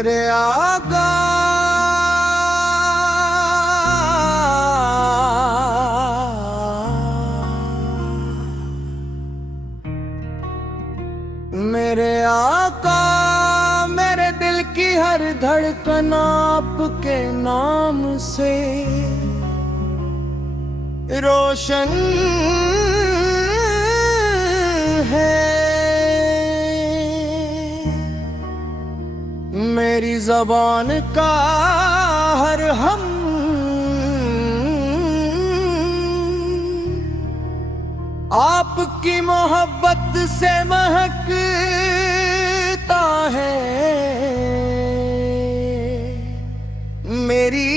मेरे आका मेरे आका, मेरे दिल की हर धड़कन आपके नाम से रोशन है। मेरी ज़बान का हर हम आपकी मोहब्बत से महकता है। मेरी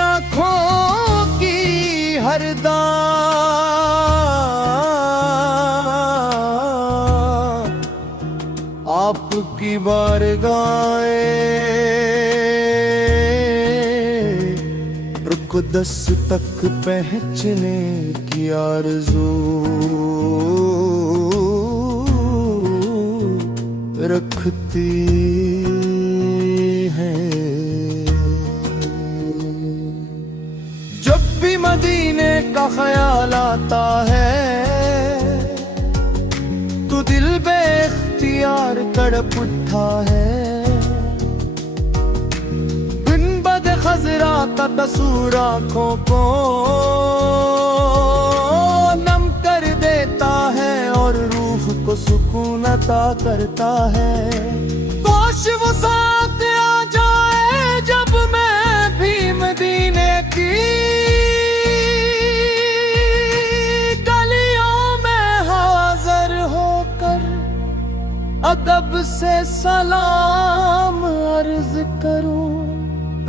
आँखों की हर आपकी बारगाहें रुक़दस तक पहुँचने की आरज़ू रखती हैं। जब भी मदीने का ख्याल आता है तो दिल बेख्तियार तड़प उठा है। बिन बद खजरा का तसूर आँखों को नम कर देता है और रूह को सुकून अता करता है। काश वो साथ आ जाए जब मैं भी मदीने की अदब से सलाम अर्ज करूं,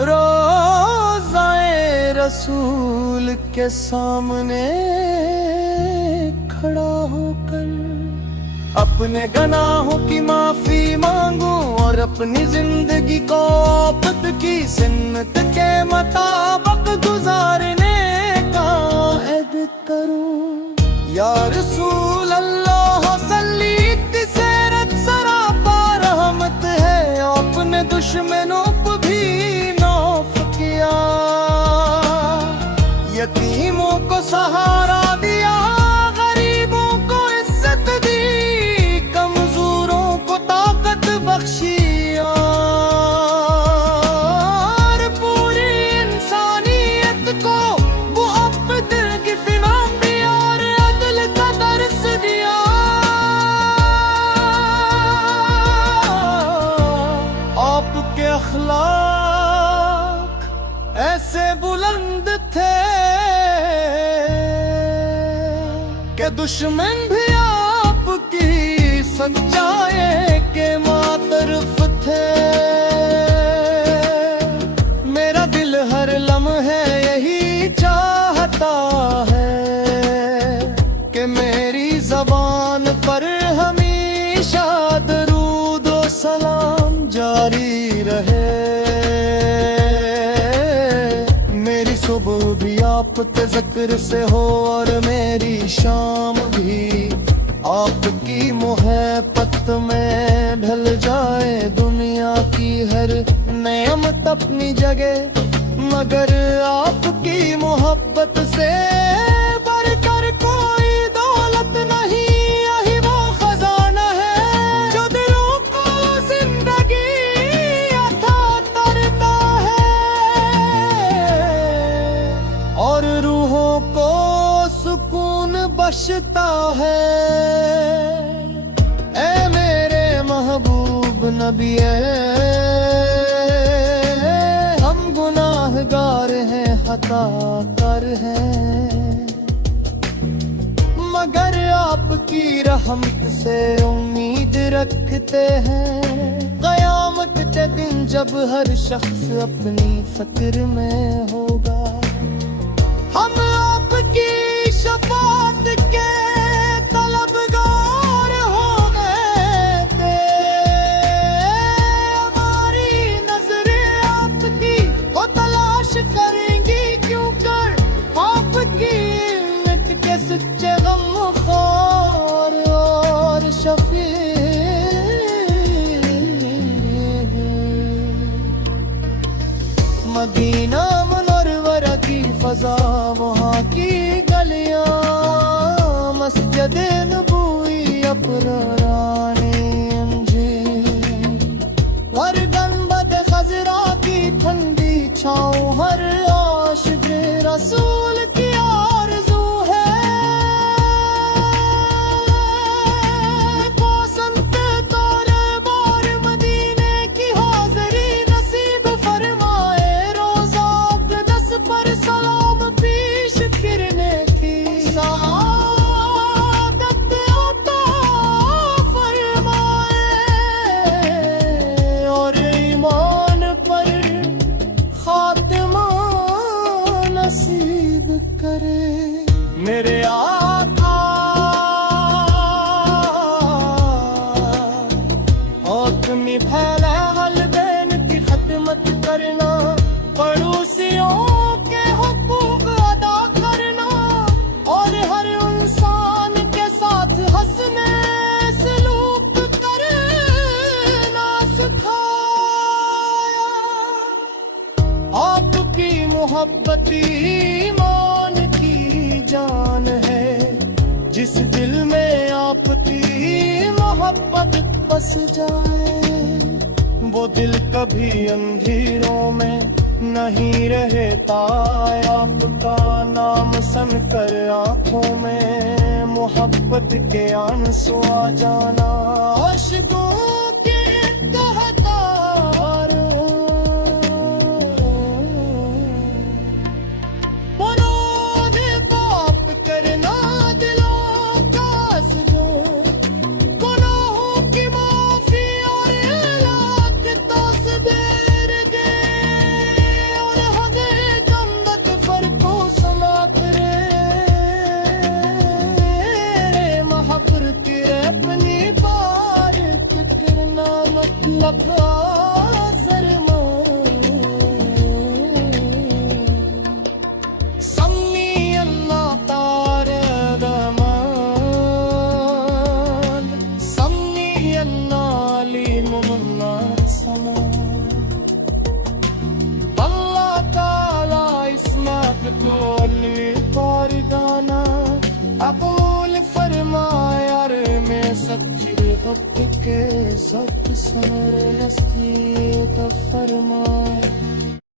रोज़ाए रसूल के सामने खड़ा होकर अपने गुनाहों की माफी मांगूं और अपनी जिंदगी को खुद की सुन्नत के मुताबिक गुजारने का अहद करूं। या रसूल अल्लाह सल्ली अपने दुश्मनों को भी नौफ किया, यतीमों को सहारा दिया, गरीबों को इज्जत दी, कमजोरों को ताकत बख्शी और पूरी इंसानियत को वो दिल की फिनाम दी और अदल का दर्स दिया। आपके अखलाक ऐसे बुलंद थे कि दुश्मन भी आपकी सच्चाई के मातरफ थे। मेरा दिल हर लम्हे यही चाहता है कि मेरी ज़बान पर हमेशा दरूद व सलाम जारी रहे। मेरी सुबह भी आपके ज़िक्र से हो और मेरी शाम भी आपकी मोहब्बत में ढल जाए। दुनिया की हर नेमत अपनी जगह मगर आपकी मोहब्बत से बढ़कर कोई दौलत नहीं। यही वो खजाना है जो दिलों को जिंदगी अता करता है और रूहों को सुकून बख्शता है। ऐ मेरे महबूब नबी हम गुनाहगार हैं, खताकार हैं मगर आपकी रहमत से उम्मीद रखते हैं। क़यामत के दिन जब हर शख्स अपनी फिक्र में होगा हम आपकी शफाअत के तलबगार हो गए थे। हमारी नजरें आपकी वो तलाश करेंगी क्यों कर आपकी उम्मत के सच्चे गमख्वार और शफी मदीना मुनव्वरा की फजा, वहाँ की गलियाँ, मस्जिद नबूवी अपरानी और गंबद खजरा की ठंडी छाँव, हर आशिक़ रसूल की आरज़ू है। बसंत तोरे बार मदीने की हाज़री नसीब फरमाए, रोज़ा अक़दस पर सलाम पेश करने की सआदत अता फरमाए, और ईमान पर खातिमा नसीब करे। मेरे आका हुक्म फैला हलदैन की खिदमत करना, पड़ोसियों के हुकूक अदा करना, और हर इंसान के साथ हंसने सलूक करना सिखाया। आपकी मोहब्बत ईमान की जान है, जिस दिल में आपकी मोहब्बत बस जाए, वो दिल कभी अंधेरों में नहीं रहता। आपका नाम सुनकर आंखों में मोहब्बत के आंसू आ जाना, आशिकों के कहतार मुराद बाप करना, दिलों का सजो, गुनाहों की माफी और इलाक तो सवेर दे, और हदे जन्नत फर को सला करे। महाबर तेरे अपनी बात करना मतलब आज़रमा, सम्मी अल्लाह तारे रमान, सम्मी अल्लाह अलीम मुन्नार समा। अल्लाह ताला इस्मात को पारगाना, अकूल फरमाए यार में सच्ची वक्त के सब सर नस्ती तो फरमाए।